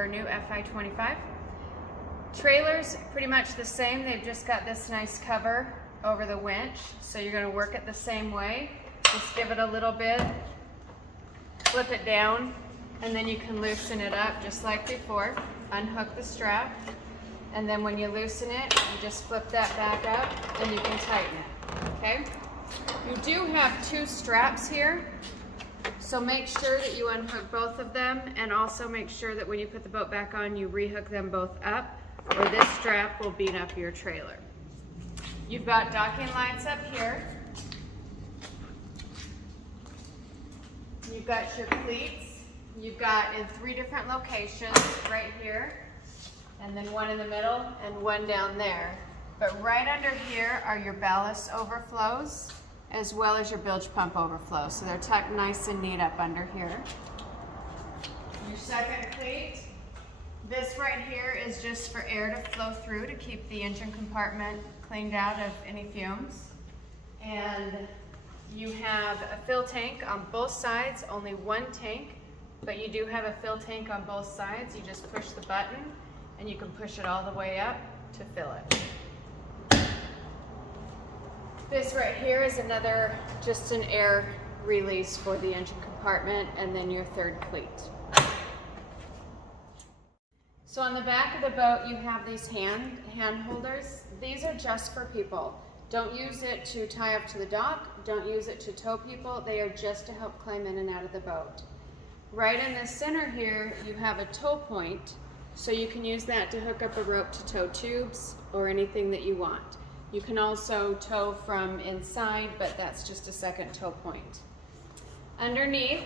for a new Fi25. Trailer's pretty much the same. They've just got this nice cover over the winch, so you're going to work it the same way. Just give it a little bit, flip it down, and then you can loosen it up just like before. Unhook the strap, and then when you loosen it, you just flip that back up and you can tighten it, okay? You do have two straps here, so make sure that you unhook both of them, and also make sure that when you put the boat back on, you rehook them both up, or this strap will beat up your trailer. You've got docking lights up here. You've got your cleats. You've got in 3 different locations right here, and then one in the middle and one down there. But right under here are your ballast overflows as well as your bilge pump overflow. So they're tucked nice and neat up under here. Your second cleat. This right here is just for air to flow through to keep the engine compartment cleaned out of any fumes. And you have a fill tank on both sides, only one tank, but you do have a fill tank on both sides. You just push the button and you can push it all the way up to fill it. This right here is another, just an air release for the engine compartment, and then your third cleat. So on the back of the boat, you have these hand holders. These are just for people. Don't use it to tie up to the dock. Don't use it to tow people. They are just to help climb in and out of the boat. Right in the center here, you have a tow point, so you can use that to hook up a rope to tow tubes or anything that you want. You can also tow from inside, but that's just a second tow point. Underneath,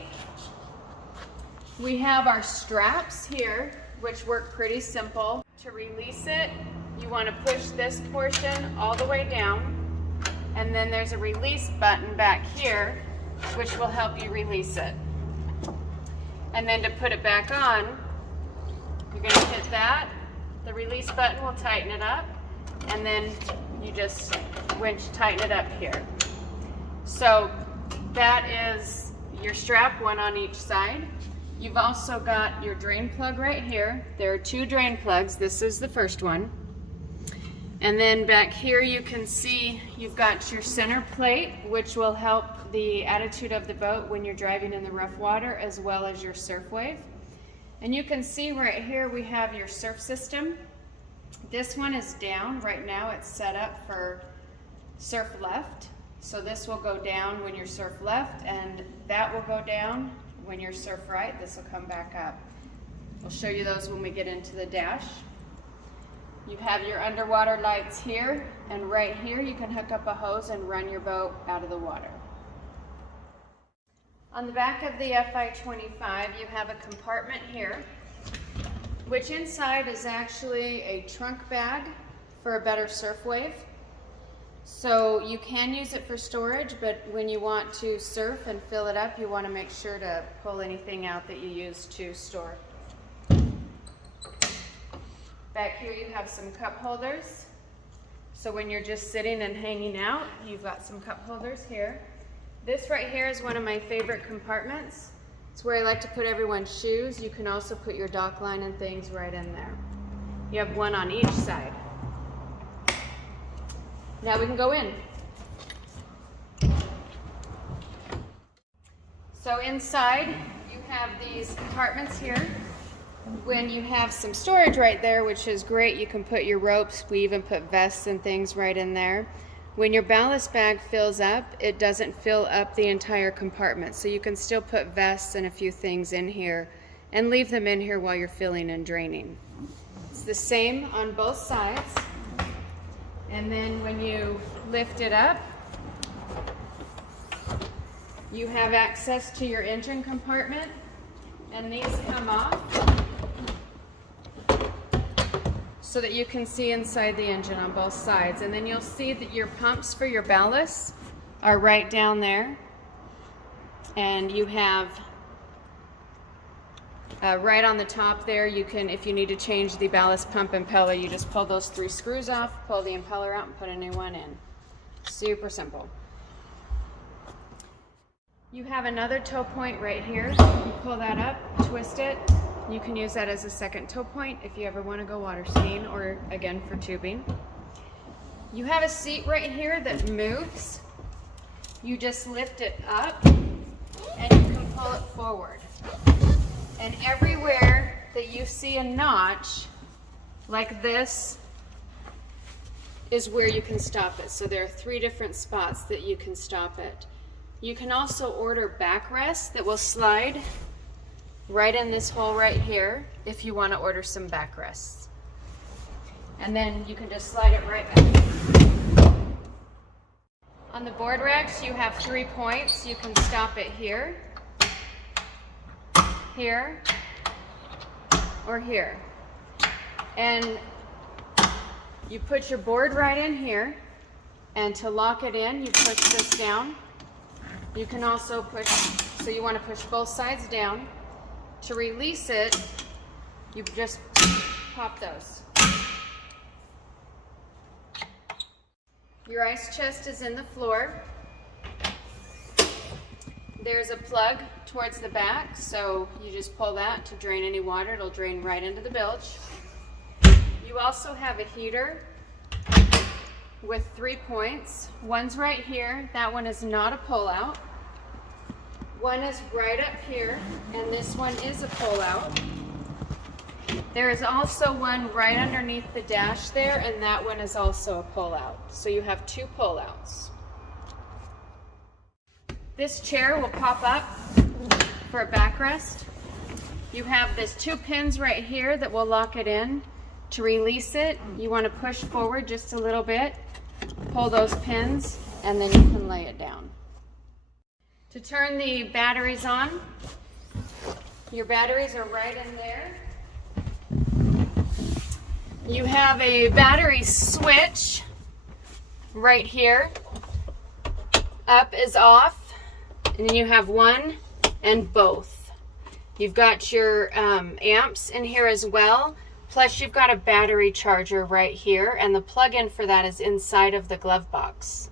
we have our straps here, which work pretty simple. To release it, you want to push this portion all the way down, and then there's a release button back here, which will help you release it. And then to put it back on, you're going to hit that. The release button will tighten it up, and then you just winch tighten it up here. So that is your strap, one on each side. You've also got your drain plug right here. There are 2 drain plugs. This is the first one. And then back here you can see you've got your center plate, which will help the attitude of the boat when you're driving in the rough water, as well as your surf wave. And you can see right here we have your surf system. This one is down. Right now it's set up for surf left. So this will go down when you're surf left, and that will go down when you're surf right. This will come back up. We'll show you those when we get into the dash. You have your underwater lights here, and right here you can hook up a hose and run your boat out of the water. On the back of the Fi25, you have a compartment here, which inside is actually a trunk bag for a better surf wave. So you can use it for storage, but when you want to surf and fill it up, you want to make sure to pull anything out that you use to store. Back here you have some cup holders. So when you're just sitting and hanging out, you've got some cup holders here. This right here is one of my favorite compartments. It's where I like to put everyone's shoes. You can also put your dock line and things right in there. You have one on each side. Now we can go in. So inside you have these compartments here. When you have some storage right there, which is great, you can put your ropes. We even put vests and things right in there. When your ballast bag fills up, it doesn't fill up the entire compartment, so you can still put vests and a few things in here and leave them in here while you're filling and draining. It's the same on both sides. And then when you lift it up, you have access to your engine compartment, and these come off so that you can see inside the engine on both sides. And then you'll see that your pumps for your ballast are right down there, and you have right on the top there, you can, if you need to change the ballast pump impeller, you just pull those 3 screws off, pull the impeller out, and put a new one in. Super simple. You have another tow point right here. You pull that up, twist it, You can use that as a second tow point if you ever want to go water skiing or again for tubing. You have a seat right here that moves. You just lift it up and you can pull it forward. And everywhere that you see a notch like this is where you can stop it. So there are 3 different spots that you can stop it. You can also order backrests that will slide right in this hole right here if you want to order some backrests. And then you can just slide it right back. On the board racks, you have 3 points. You can stop it here, here, or here. And you put your board right in here, and to lock it in, you push this down. You can also push, so you want to push both sides down. To release it, you just pop those. Your ice chest is in the floor. There's a plug towards the back, so you just pull that to drain any water. It'll drain right into the bilge. You also have a heater with 3 points. One's right here. That one is not a pull-out. One is right up here, and this one is a pull-out. There is also one right underneath the dash there, and that one is also a pull-out. So you have 2 pull-outs. This chair will pop up for a backrest. You have this 2 pins right here that will lock it in. To release it, you want to push forward just a little bit, pull those pins, and then you can lay it down. To turn the batteries on, your batteries are right in there. You have a battery switch right here. Up is off, and then you have one and both. You've got your amps in here as well, plus you've got a battery charger right here, and the plug-in for that is inside of the glove box.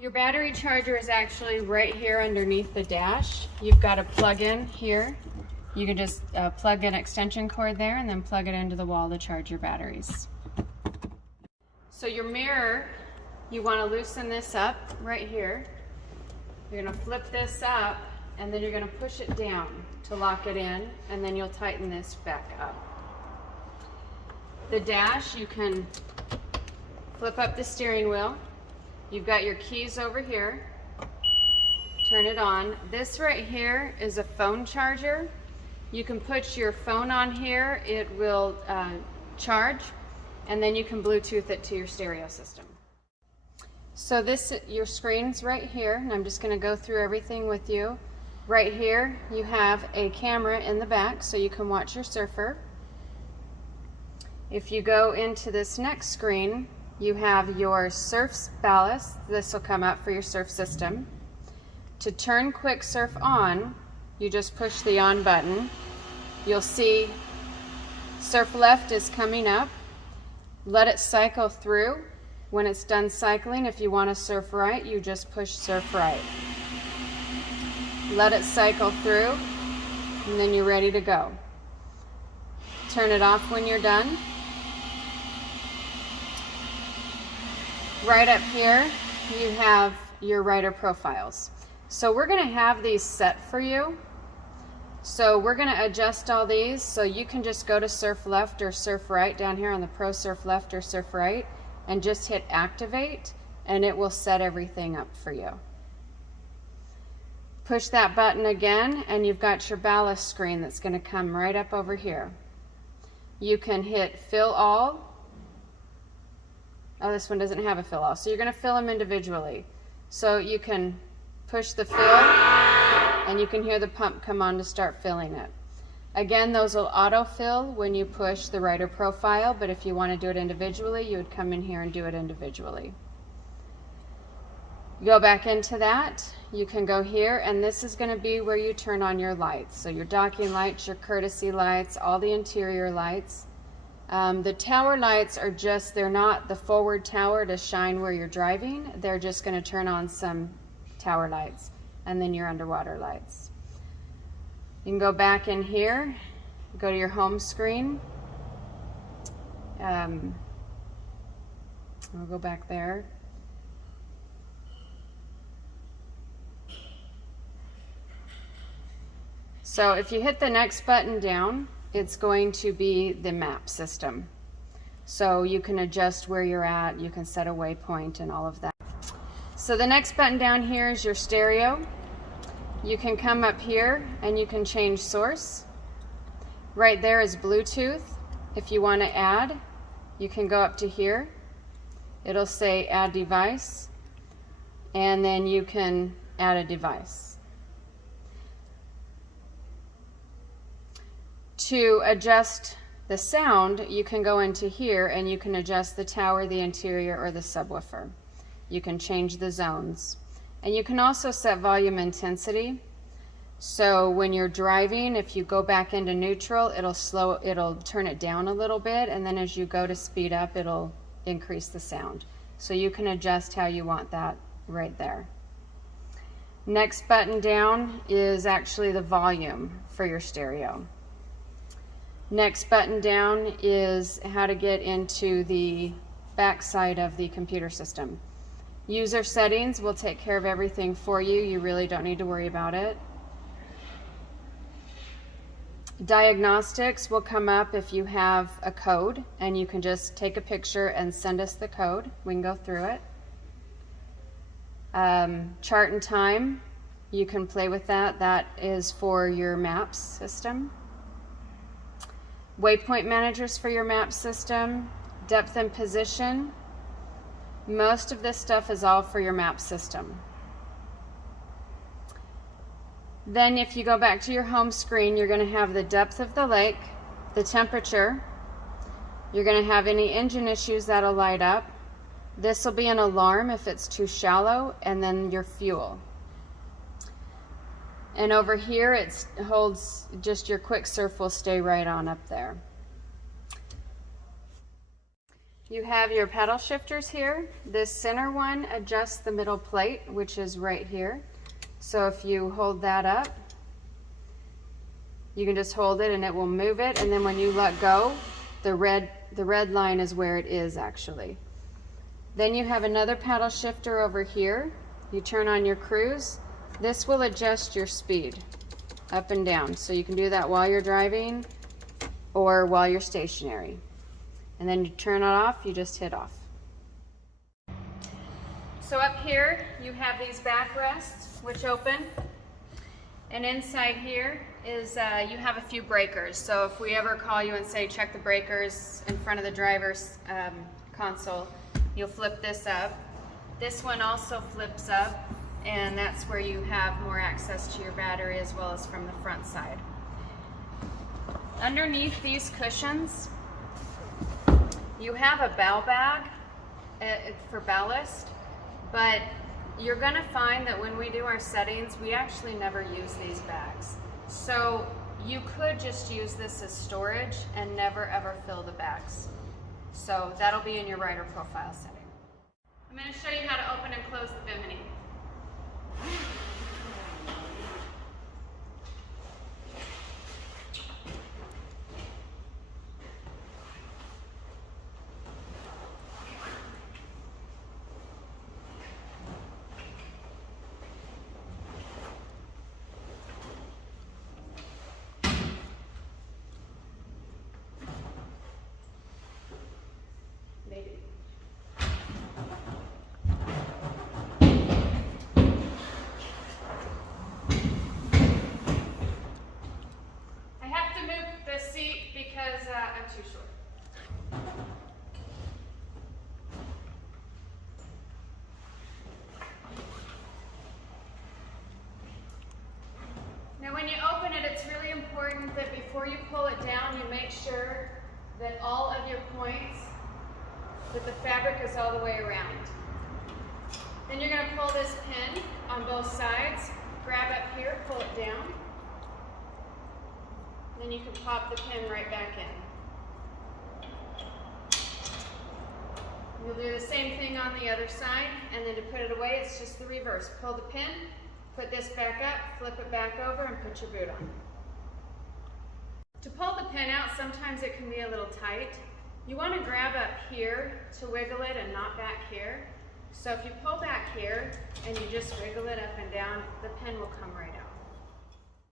Your battery charger is actually right here underneath the dash. You've got a plug-in here. You can just plug an extension cord there and then plug it into the wall to charge your batteries. So your mirror, you want to loosen this up right here. You're going to flip this up, and then you're going to push it down to lock it in, and then you'll tighten this back up. The dash, you can flip up the steering wheel. You've got your keys over here. Turn it on. This right here is a phone charger. You can put your phone on here. It will charge, and then you can Bluetooth it to your stereo system. So your screen's right here, and I'm just going to go through everything with you. Right here, you have a camera in the back, so you can watch your surfer. If you go into this next screen, you have your surf ballast. This will come up for your surf system. To turn Quick Surf on, you just push the on button. You'll see surf left is coming up. Let it cycle through. When it's done cycling, if you want to surf right, you just push surf right. Let it cycle through, and then you're ready to go. Turn it off when you're done. Right up here, you have your rider profiles. So we're going to have these set for you. So we're going to adjust all these, so you can just go to surf left or surf right down here on the Pro Surf left or surf right, and just hit activate, and it will set everything up for you. Push that button again, and you've got your ballast screen that's going to come right up over here. You can hit fill all. Oh, this one doesn't have a fill all, so you're going to fill them individually. So you can push the fill, and you can hear the pump come on to start filling it. Again, those will autofill when you push the rider profile, but if you want to do it individually, you would come in here and do it individually. Go back into that. You can go here, and this is going to be where you turn on your lights. So your docking lights, your courtesy lights, all the interior lights. The tower lights are just, they're not the forward tower to shine where you're driving. They're just going to turn on some tower lights, and then your underwater lights. You can go back in here go to your home screen. We'll go back there. So if you hit the next button down, it's going to be the map system. So you can adjust where you're at, you can set a waypoint and all of that. So the next button down here is your stereo. You can come up here and you can change source. Right there is Bluetooth. If you want to add, you can go up to here. It'll say add device, and then you can add a device. To adjust the sound, you can go into here and you can adjust the tower, the interior, or the subwoofer. You can change the zones. And you can also set volume intensity. So when you're driving, if you go back into neutral, it'll turn it down a little bit, and then as you go to speed up, it'll increase the sound. So you can adjust how you want that right there. Next button down is actually the volume for your stereo. Next button down is how to get into the back side of the computer system. User settings will take care of everything for you. You really don't need to worry about it. Diagnostics will come up if you have a code, and you can just take a picture and send us the code. We can go through it. Chart and time, you can play with that. That is for your maps system. Waypoint managers for your map system. Depth and position. Most of this stuff is all for your map system. Then if you go back to your home screen, you're going to have the depth of the lake, the temperature. You're going to have any engine issues that'll light up. This will be an alarm if it's too shallow, and then your fuel. And over here it holds just your quick surf will stay right on up there. You have your paddle shifters here. This center one adjusts the middle plate, which is right here. So if you hold that up, you can just hold it and it will move it, and then when you let go, the red line is where it is actually. Then you have another paddle shifter over here. You turn on your cruise. This will adjust your speed up and down. So you can do that while you're driving or while you're stationary. And then you turn it off, you just hit off. So up here you have these backrests which open, and inside here is you have a few breakers. So if we ever call you and say check the breakers in front of the driver's console, you'll flip this up. This one also flips up, and that's where you have more access to your battery as well as from the front side. Underneath these cushions you have a bow bag for ballast, but you're going to find that when we do our settings, we actually never use these bags. So you could just use this as storage and never ever fill the bags. So that'll be in your rider profile setting. I'm going to show you how to open and close the Bimini. I'm too short. Now when you open it, it's really important that before you pull it down, you make sure that all of your points, that the fabric is all the way around. Then you're going to pull this pin on both sides, grab up here, pull it down. Then you can pop the pin right back in. You'll do the same thing on the other side, and then to put it away, it's just the reverse. Pull the pin, put this back up, flip it back over, and put your boot on. To pull the pin out, sometimes it can be a little tight. You want to grab up here to wiggle it and not back here. So if you pull back here and you just wiggle it up and down, the pin will come right out.